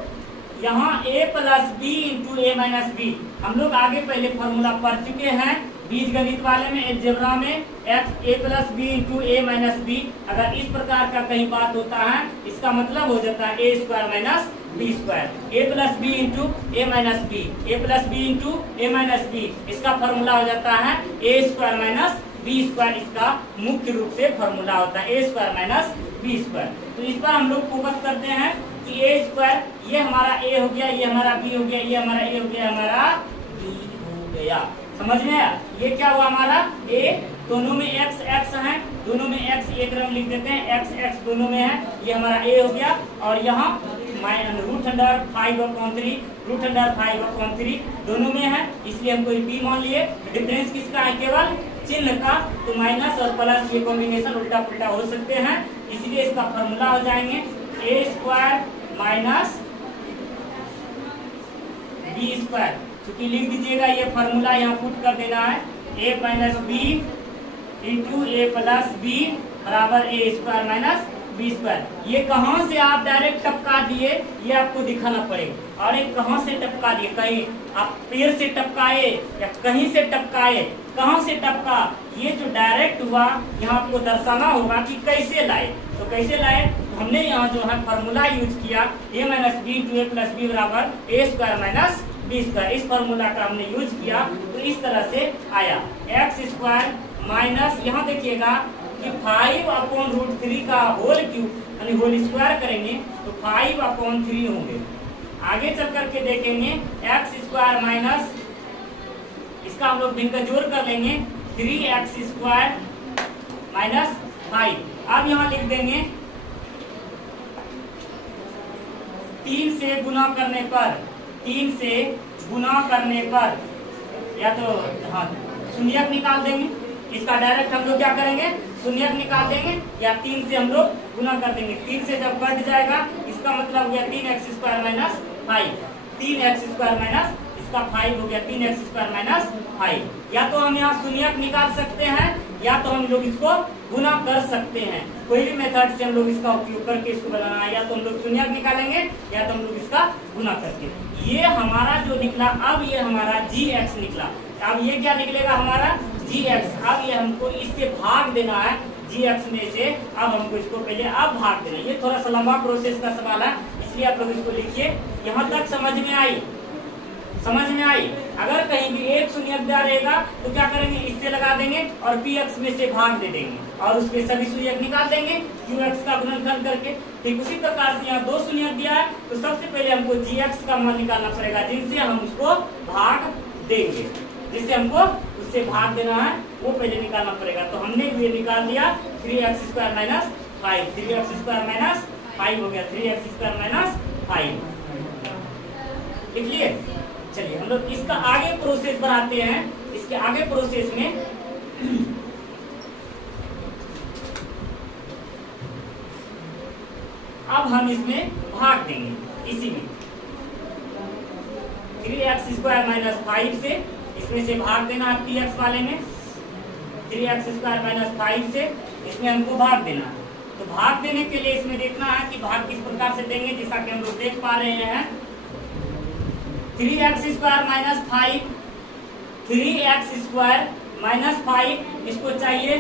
यहाँ a plus B into a minus B, हम लोग आगे पहले फॉर्मूला पढ़ चुके हैं बीजगणित वाले में, अलजेब्रा में, a plus B into a minus B. अगर इस प्रकार का कहीं बात होता है, इसका मतलब हो जाता है a² minus b², a plus B into a minus B, a plus B into a minus B, इसका फॉर्मूला हो जाता है a² माइनस b², इसका मुख्य रूप से फॉर्मूला होता है a² माइनस b²। तो इस पर हम लोग फोकस करते हैं कि a², ये हमारा a हो गया, ये हमारा b हो गया, ये हमारा a हो गया, हमारा b हो गया, समझ में आया? ये क्या हुआ हमारा a, दोनों में x है, दोनों में x एक रंग लिख देते हैं, x दोनों में है, ये हमारा a हो गया, और यहाँ √5/3 दोनों में है, इसलिए हमको b मान लिए। डिफरेंस किसका है? केवल चिन्ह का, तो माइनस और प्लस ये कॉम्बिनेशन उल्टा पुल्टा हो सकते हैं, इसलिए इसका फॉर्मूला हो जाएंगे a² माइनस b²। चूंकि लिख दीजिएगा, ये फॉर्मूला यहाँ पुट कर देना है, a minus b into a plus B बराबर a² माइनस b²। ये कहाँ से आप डायरेक्ट टपका दिए, ये आपको दिखाना पड़ेगा, और ये कहाँ से टपका दिए, कहीं आप पेड़ से टपकाए या कहीं से टपकाए, कहाँ से टपका, ये जो डायरेक्ट हुआ यहाँ आपको दर्शाना होगा कि कैसे लाए। तो कैसे लाए, हमने यहाँ जो है फॉर्मूला यूज किया a minus B into A plus B बराबर A square minus B square, इस फॉर्मूला का हमने यूज किया तो इस तरह से आया एक्स स्क्वायर माइनस, यहाँ देखिएगा कि 5/√3 का होल क्यूब यानी होल स्क्वायर करेंगे तो 5/3 होंगे। आगे चल करके देखेंगे एक्स स्क्वायर माइनस, इसका हम लोग भिन्न जोड़ कर लेंगे 3x स्क्वायर माइनस 5। अब यहाँ लिख देंगे 3 से गुना करने पर, 3 से गुना करने पर या तो हाँ शून्यक निकाल देंगे, इसका डायरेक्ट हम लोग क्या करेंगे शून्यक निकाल देंगे या 3 से हम लोग गुना कर देंगे। 3 से जब कट जाएगा इसका मतलब हो गया 3x square minus 5, 3x square minus इसका 5 हो गया 3x स्क्वायर माइनस 5। या तो हम यहाँ शून्यक निकाल सकते हैं या तो हम लोग इसको गुना कर सकते हैं, कोई भी मेथड से हम लोग इसका उपयोग करके इसको बनाना है, या तो हम लोग शून्यक निकालेंगे या तो हम लोग इसका गुना करके। ये हमारा जो निकला, अब ये हमारा gx निकला, अब ये क्या निकलेगा हमारा gx। अब ये हमको इससे भाग देना है gx में से, अब हमको इसको पहले अब भाग देना है। ये थोड़ा सा लंबा प्रोसेस का सवाल है, इसलिए आप लोग इसको लिखिए। यहाँ तक समझ में आई, समझ में आई। अगर कहीं भी एक शून्यक रहेगा तो क्या करेंगे इससे लगा देंगे और px में से भाग दे देंगे और उसके सभी शून्यक निकाल देंगे qx का गुणनखंड करके। ठीक उसी प्रकार से यहाँ 2 शून्यक दिया है तो सबसे पहले हमको gx का मान निकालना पड़ेगा जिनसे हम उसको भाग देंगे, जिससे हमको उससे भाग देना है वो पहले निकालना पड़ेगा। तो हमने ये निकाल दिया 3x square minus 5, 3x square minus 5 हो गया 3x स्क्वायर माइनस 5, लिख लिए। चलिए हम लोग इसका आगे प्रोसेस बढ़ाते हैं। इसके आगे प्रोसेस में अब हम इसमें भाग देंगे, इसी में 3x स्क्वायर माइनस 5 से इसमें से भाग देना है px वाले में, 3x स्क्वायर माइनस 5 से इसमें हमको भाग देना है। तो भाग देने के लिए इसमें देखना है कि भाग किस प्रकार से देंगे, जैसा कि हम लोग देख पा रहे हैं 3x square minus 5, 3x square minus 5 इसको चाहिए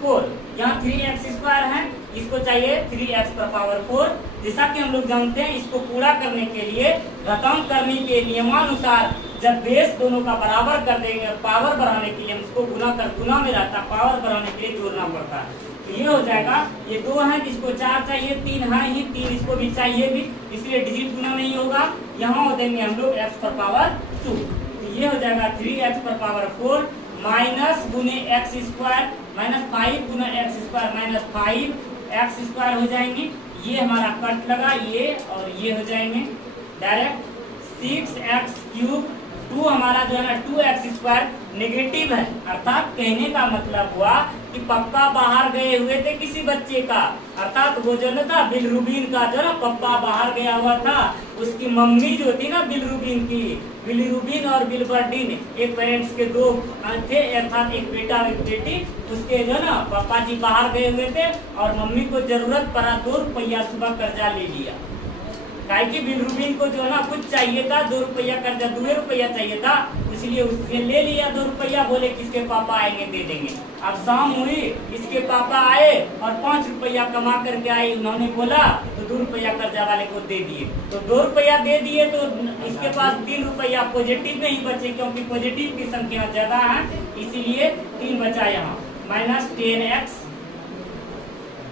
4, यहाँ 3x स्क्वायर है इसको चाहिए 3x पर पावर 4। जैसा कि हम लोग जानते हैं इसको पूरा करने के लिए घटांक करने के नियमानुसार जब बेस दोनों का बराबर कर देंगे और पावर बढ़ाने के लिए हम इसको गुना में रहता है, पावर बढ़ाने के लिए जोड़ना पड़ता है। तो ये हो जाएगा, ये 2 है इसको 4 चाहिए, 3 है ही 3 इसको भी चाहिए भी, इसलिए डिजिट गुना नहीं होगा। यहाँ हो देंगे हम लोग x पर पावर 2, तो ये हो जाएगा 3x पर पावर 4 माइनस गुने x स्क्वायर माइनस 5 गुना x square minus 5 x square हो जाएंगे। ये हमारा कट लगा ये और ये हो जाएंगे डायरेक्ट 6x क्यूब, 2 हमारा जो है ना 2x स्क्वायर नेगेटिव है, अर्थात कहने का मतलब हुआ कि पप्पा बाहर गए हुए थे किसी बच्चे का, अर्थात वो जो ना बिलरुबीन का जो ना पप्पा बाहर गया हुआ था, उसकी मम्मी जो थी ना बिलरुबीन की, बिलरुबीन और बिलबर्डीन एक पेरेंट्स के 2 थे, अर्थात एक बेटा और एक बेटी, उसके जो ना पापा जी बाहर गए हुए थे और मम्मी को जरूरत पड़ा 2 रुपया सुबह कर्जा ले लिया। काहे कि बिलरुबीन को जो ना कुछ चाहिए था 2 रुपया कर्जा, 2 रुपया चाहिए था, इसलिए उससे ले लिया 2 रुपया, बोले किसके पापा आएंगे दे देंगे। अब शाम हुई, इसके पापा आए और 5 रुपया कमा करके आए, उन्होंने बोला तो 2 रुपया कर्जा वाले को दे दिए, तो 2 रुपया दे दिए तो इसके पास 3 रुपया पॉजिटिव में ही बचे, क्योंकि पॉजिटिव की संख्या ज्यादा है इसीलिए 3 बचा। यहाँ माइनस 10x,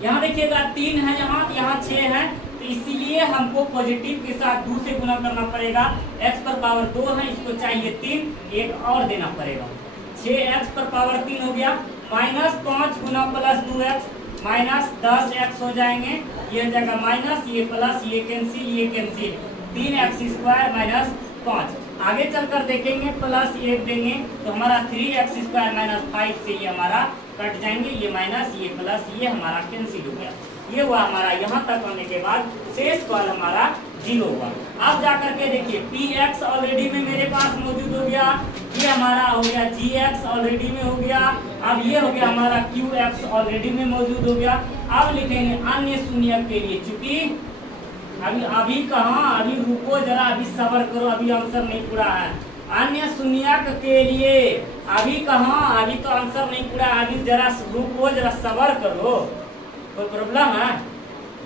यहाँ देखिएगा 3 है, यहाँ 6 है, तो इसीलिए हमको पॉजिटिव के साथ 2 से गुना करना पड़ेगा। x पर पावर 2 है, इसको चाहिए 3, एक और देना पड़ेगा, 6x पर पावर 3 हो गया, माइनस 5 गुना प्लस 2x माइनस 10x हो जाएंगे, ये जगह माइनस ये प्लस ये कैंसिल 3x स्क्वायर माइनस 5। आगे चलकर देखेंगे प्लस 1 देंगे तो हमारा 3x स्क्वायर माइनस 5 से ये हमारा कट जाएंगे, ये माइनस ये प्लस ये हमारा कैंसिल हो गया। ये हुआ हमारा, यहाँ तक होने के बाद शेष कॉल हमारा 0 हुआ। अब जाकर के देखिए px ऑलरेडी में मेरे पास मौजूद हो गया, ये हमारा हो गया gx ऑलरेडी में हो गया, अब ये हो गया हमारा qx ऑलरेडी में मौजूद हो गया। अब लिखेंगे अन्य शून्य के लिए, चूंकि अभी कहाँ, अभी रुको जरा, अभी सब्र करो, अभी आंसर नहीं पूरा है। अन्य शून्यक के लिए अभी कहाँ, अभी तो आंसर नहीं पूरा, अभी जरा रुको, जरा सब्र करो, कोई प्रॉब्लम है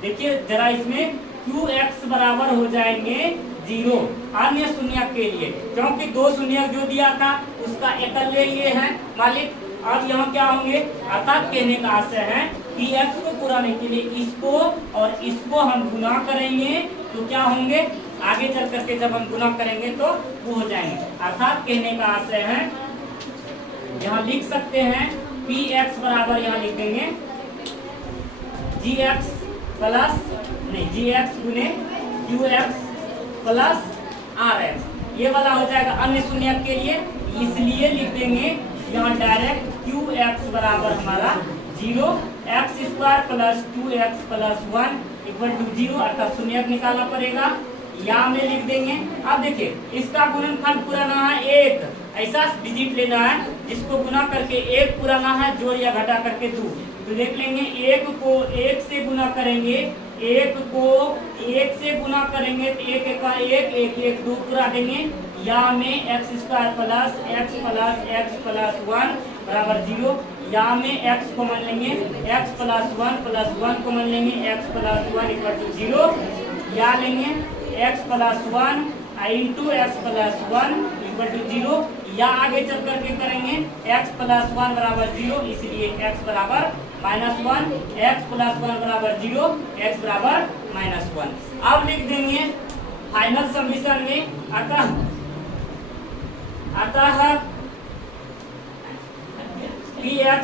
देखिए जरा इसमें QX बराबर हो जाएंगे 0 अन्य शून्यक के लिए, क्योंकि दो शून्यक जो दिया था उसका एकल्य ये है मालिक। अब यहाँ क्या होंगे, अर्थात कहने का आशय है कि x को पुराने के लिए इसको और इसको हम गुना करेंगे तो क्या होंगे, आगे चल करके जब हम गुना करेंगे तो वो हो जाएंगे। अर्थात कहने का आशय है, यहाँ लिख सकते हैं px बराबर, यहाँ लिख देंगे gx प्लस नहीं gx गुने qx प्लस rx, ये वाला हो जाएगा अन्य शून्यक के लिए, इसलिए लिख देंगे यहाँ डायरेक्ट qx बराबर हमारा 0, x square plus 2x plus 1 equal to 0, अर्थात शून्यक निकालना पड़ेगा, यहाँ में लिख देंगे। अब देखिए इसका गुणनखंड पुराना है 1, ऐसा डिजिट लेना है जिसको गुना करके 1 पुराना है, जोड़ या घटा करके 2, तो देख लेंगे 1 को 1 से गुना करेंगे, 1 को 1 से गुना करेंगे तो 1 का 1 1 1 2 पूरा देंगे, यहाँ में x square plus x plus 1 बराबर 0, यहाँ में x को मान लेंगे x प्लस 1 को मान लेंगे x प्लस 1 इक्वल टू 0, यहाँ लेंगे x plus 1 into x plus 1 equal to 0, या आगे चल करके करेंगे x प्लस 1 बराबर 0, इसलिए x बराबर -1, x प्लस 1 बराबर 0, x बराबर -1। अब लिख देंगे फाइनल समीकरण में, अतः px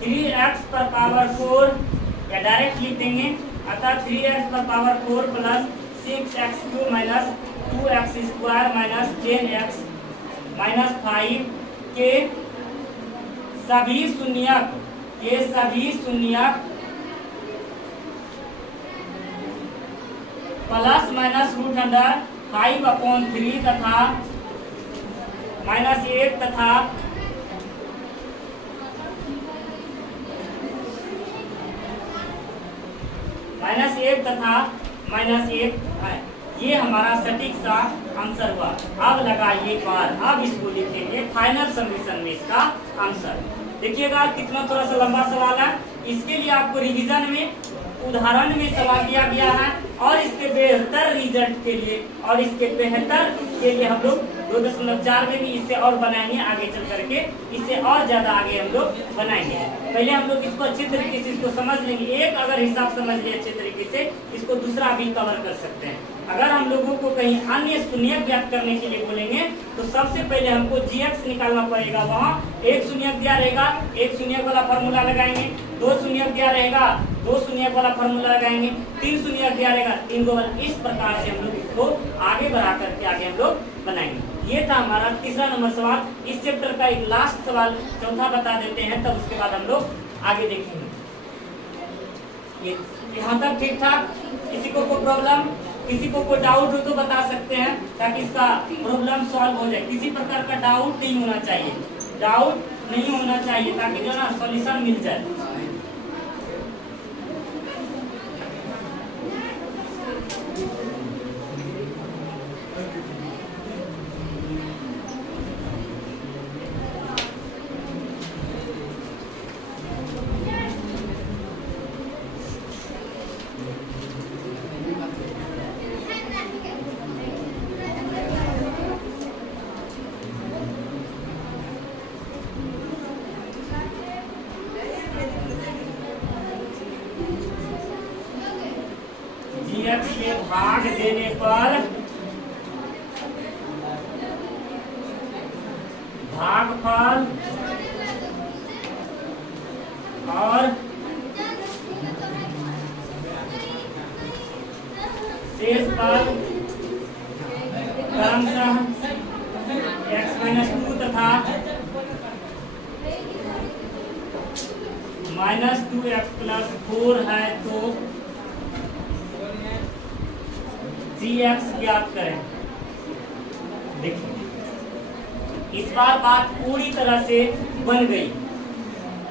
3x पर पावर 4, या डायरेक्ट लिख देंगे अतः 3x पर power 4 plus 6x³ minus 2x square minus 10x minus 5 के सभी शून्यक प्लस माइनस √5/3 तथा -1 तथा -1 है, ये हमारा सटीक सा आंसर हुआ। अब लगाइए पार, अब इसको लिखेंगे फाइनल समीकरण में इसका आंसर। देखिएगा कितना थोड़ा सा लंबा सवाल है, इसके लिए आपको रिवीजन में उदाहरण में सवाल दिया गया है, और इसके बेहतर रिजल्ट के लिए और इसके बेहतर के लिए हम लोग 2.4 में भी इससे और बनाएंगे, आगे चल करके इससे और ज्यादा आगे हम लोग बनाएंगे। पहले हम लोग इसको अच्छी तरीके से इसको समझ लेंगे, एक अगर हिसाब समझ ले अच्छे तरीके से इसको दूसरा भी कवर कर सकते हैं। अगर हम लोगों को कहीं अन्य शून्यक ज्ञात करने के लिए बोलेंगे तो सबसे पहले हमको gx निकालना पड़ेगा, वहाँ एक शून्यक दिया रहेगा, एक शून्यक वाला फॉर्मूला लगाएंगे, दो शून्यक दिया रहेगा, दो शून्यक वाला फॉर्मूला लगाएंगे, तीन शून्यक दिया रहेगा, तीन को वाला, इस प्रकार से हम लोग इसको आगे बढ़ा करके आगे हम लोग बनाएंगे। ये था हमारा तीसरा नंबर सवाल। इस चैप्टर का एक लास्ट सवाल चौथा बता देते हैं, तब उसके बाद हम लोग आगे देखेंगे। ये यहाँ तक ठीक ठाक? किसी को कोई प्रॉब्लम, किसी को कोई डाउट हो तो बता सकते हैं, ताकि इसका प्रॉब्लम सॉल्व हो जाए। किसी प्रकार का डाउट नहीं होना चाहिए, डाउट नहीं होना चाहिए, ताकि जो ना सॉल्यूशन मिल जाए। gx से भाग देने पर भागफल और शेष फल क्रमशः x-2 तथा -2x + 4 है, तो gx ज्ञात करें। देखिए इस बार बात पूरी तरह से बन गई।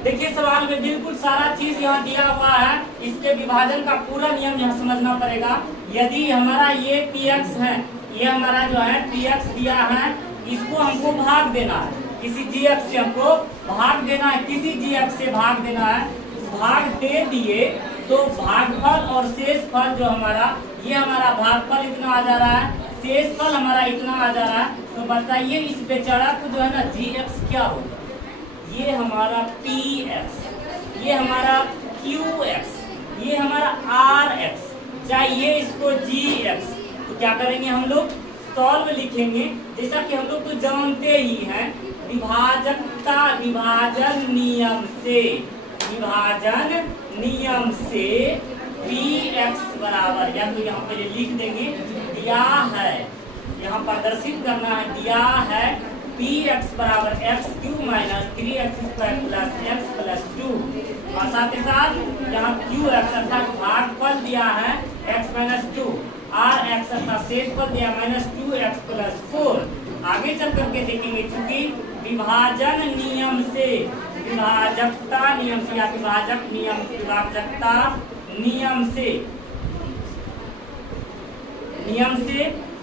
देखिए सवाल में बिल्कुल सारा चीज यहाँ दिया हुआ है, इसके विभाजन का पूरा नियम यहाँ समझना पड़ेगा। यदि हमारा ये px है, ये हमारा जो है px दिया है, इसको हमको भाग देना है, किसी gx से हमको भाग देना है, किसी gx से भाग देना है। भाग दे दिए तो भागफल और शेषफल जो हमारा, ये हमारा भागफल इतना आ जा रहा है, शेषफल हमारा इतना आ जा रहा है। तो बताइए इस बेचारा को जो है ना gx क्या होगा? ये हमारा px, ये हमारा qx, ये हमारा rx, चाहिए इसको gx। तो क्या करेंगे हम लोग? सॉल्व लिखेंगे। जैसा कि हम लोग तो जानते ही हैं विभाजकता, विभाजन नियम से, विभाजन नियम से px बराबर, या तो यहाँ पे लिख देंगे दिया है, यहाँ प्रदर्शित करना है, दिया है px बराबर x³ minus 3x² plus x plus 2, और साथ ही साथ यहाँ qx अर्थात भागफल दिया है x माइनस 2, rx अर्थात शेषफल दिया माइनस 2x प्लस 4। आगे चल करके देखेंगे चूंकि विभाजन नियम से, विभाजकता नियम से या विभाजक नियम, विभाजकता नियम से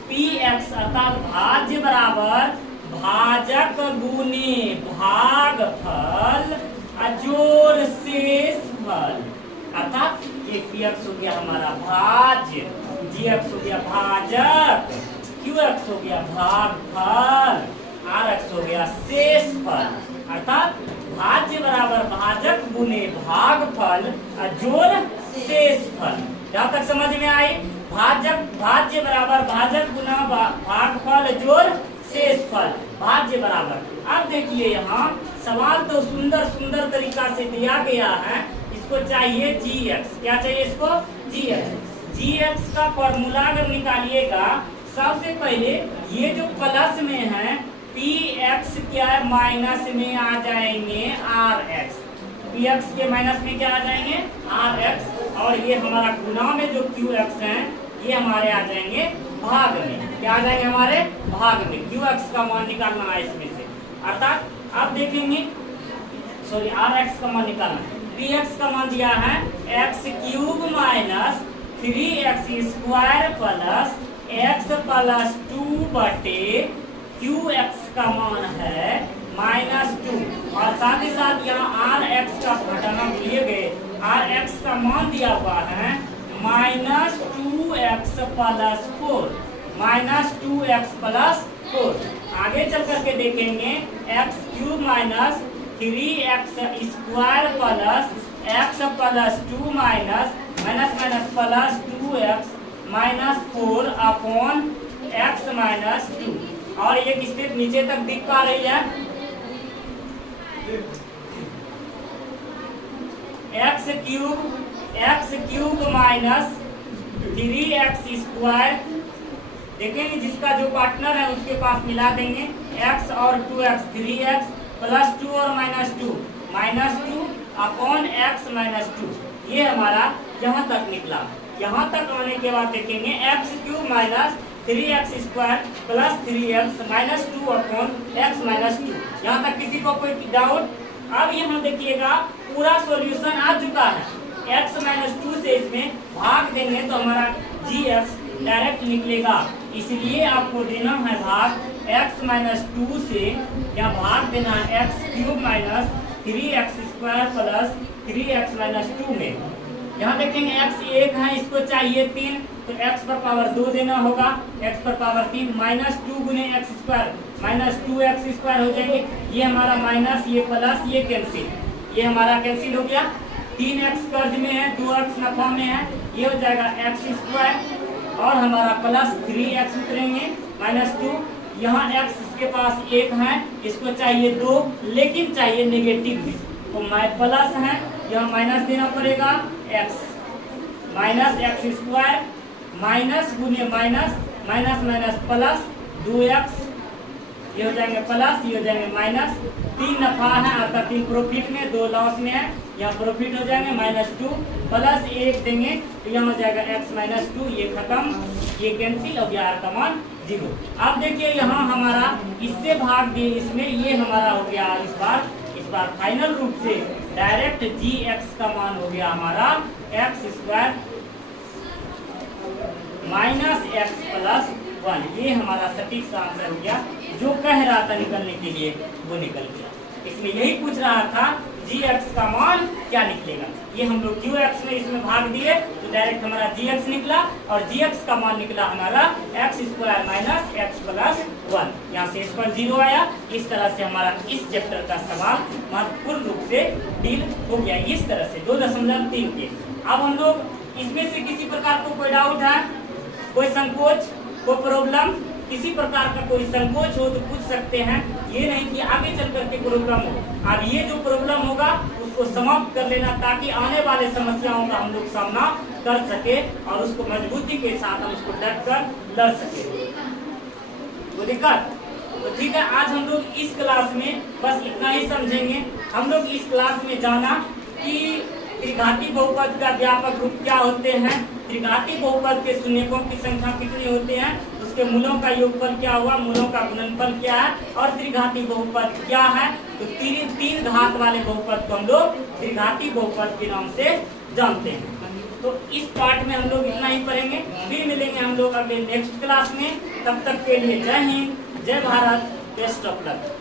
px अर्थात भाज्य बराबर भाजक गुने भागफल जोड़ शेषफल, अर्थात ये px हो गया हमारा भाज्य, gx हो गया भाजक, qx हो गया भागफल, rx हो गया शेषफल, अर्थात भाज्य बराबर भाजक गुने भागफल जोड़ शेषफल। जहाँ तक समझ में आई? भाज्य बराबर भाजक गुना भागफल जोड़ शेषफल, भाज्य बराबर। अब देखिए यहाँ सवाल तो सुंदर सुंदर तरीका से दिया गया है, इसको चाहिए gx, क्या चाहिए इसको? gx का फॉर्मूला अगर निकालिएगा, सबसे पहले ये जो प्लस में है px क्या है, माइनस में आ जाएंगे rx, px के माइनस में क्या आ जाएंगे? rx, और ये हमारा गुना में जो qx है ये हमारे आ जाएंगे भाग में, क्या आ जाएंगे हमारे? भाग में। qx का मान निकालना है इसमें से, अर्थात अब देखेंगे, सॉरी rx का मान निकालना है। px का मान दिया है x³ minus 3x² plus x plus 2 बटे qx का मान है माइनस 2, और साथ ही साथ यहाँ rx का घटाना भूलिए गए, rx का मान दिया हुआ है minus 2x plus 4, minus 2x plus 4। आगे चल करके देखेंगे x³ minus 3x² plus x plus 2 minus minus plus 2x minus 4 upon x minus 2, और एक स्टेप नीचे तक दिख पा रही है, x³ माइनस 3x², देखेंगे जिसका जो पार्टनर है उसके पास मिला देंगे, x और 2x 3x प्लस 2 और माइनस 2 अपॉन x माइनस 2, ये हमारा यहाँ तक निकला। यहाँ तक आने के बाद देखेंगे x³ minus 3x² plus 3x minus 2 upon x minus 2। यहाँ तक किसी को कोई डाउट? अब यहाँ देखिएगा पूरा सॉल्यूशन आ चुका है, x माइनस 2 से इसमें भाग देंगे तो हमारा gx डायरेक्ट निकलेगा, इसलिए आपको देना है भाग x माइनस 2 से, या भाग देना है x³ minus 3x² plus 3x minus 2 में। यहाँ देखेंगे x 1 है, इसको चाहिए 3, तो x पर पावर 2 देना होगा, x पर पावर 3, माइनस 2 गुने x² माइनस 2x² हो जाएंगे, ये हमारा माइनस, ये प्लस, ये कैंसिल, ये हमारा कैंसिल हो गया। 3x कर्ज में है, 2x नफा में है, ये हो जाएगा x², और हमारा प्लस 3x उतरेंगे माइनस 2, यहाँ x इसके पास 1 है, इसको चाहिए 2, लेकिन चाहिए नेगेटिव में, तो प्लस है, यहाँ माइनस देना पड़ेगा, x माइनस x² माइनस गुने minus minus minus plus 2x, ये हो जाएंगे प्लस, ये हो जाएंगे माइनस, 3 नफा है आपका, 3 प्रॉफिट में, 2 लॉस में है, यहाँ प्रॉफिट हो जाएंगे माइनस 2 प्लस 1 देंगे तो यहाँ हो जाएगा x माइनस 2, ये खत्म, ये कैंसिल हो गया, r का मान 0। अब देखिए यहाँ हमारा इससे भाग दिए इसमें, ये हमारा हो गया इस बार फाइनल रूप से डायरेक्ट gx का मान हो गया हमारा x² माइनस x प्लस 1, ये हमारा सटीक सा आंसर हो गया, जो कह रहा था निकलने के लिए वो निकल गया। इसमें यही पूछ रहा था जी एक्स का मान क्या निकलेगा। ये हम लोग क्यू एक्स में इसमें भाग दिए तो डायरेक्ट हमारा जी एक्स निकला, और जी एक्स का मान निकला हमारा x square minus x plus 1। यहाँ से इस पर 0 आया। इस तरह से हमारा इस चैप्टर का सवाल महत्वपूर्ण रूप से डील हो गया। इस तरह से 2.3 के। अब हम लोग इसमें से किसी प्रकार को कोई डाउट है, कोई संकोच, कोई प्रॉब्लम, किसी प्रकार का कोई संकोच हो तो पूछ सकते हैं। ये नहीं कि आगे चल करके प्रॉब्लम हो। अब ये जो प्रॉब्लम होगा उसको समाप्त कर लेना, ताकि आने वाले समस्याओं का हम लोग सामना कर सके और उसको मजबूती के साथ हम उसको डट कर लड़ सके। तो दिक्कत तो ठीक है। आज हम लोग इस क्लास में बस इतना ही समझेंगे। हम लोग इस क्लास में जाना कि त्रिघाती बहुपद का व्यापक रूप क्या होते हैं, त्रिघाती बहुपद के शून्यकों की संख्या कितनी होती है, उसके मूलों का योगफल क्या हुआ, मूलों का गुणनफल क्या है, और त्रिघाती बहुपद क्या है। तो तीन घात वाले बहुपद को हम लोग त्रिघाती बहुपद के नाम से जानते हैं। तो इस पार्ट में हम लोग इतना ही पढ़ेंगे। फिर मिलेंगे हम लोग अगले नेक्स्ट क्लास में। तब तक के लिए जय हिंद, जय भारत, बेस्ट ऑफ लक।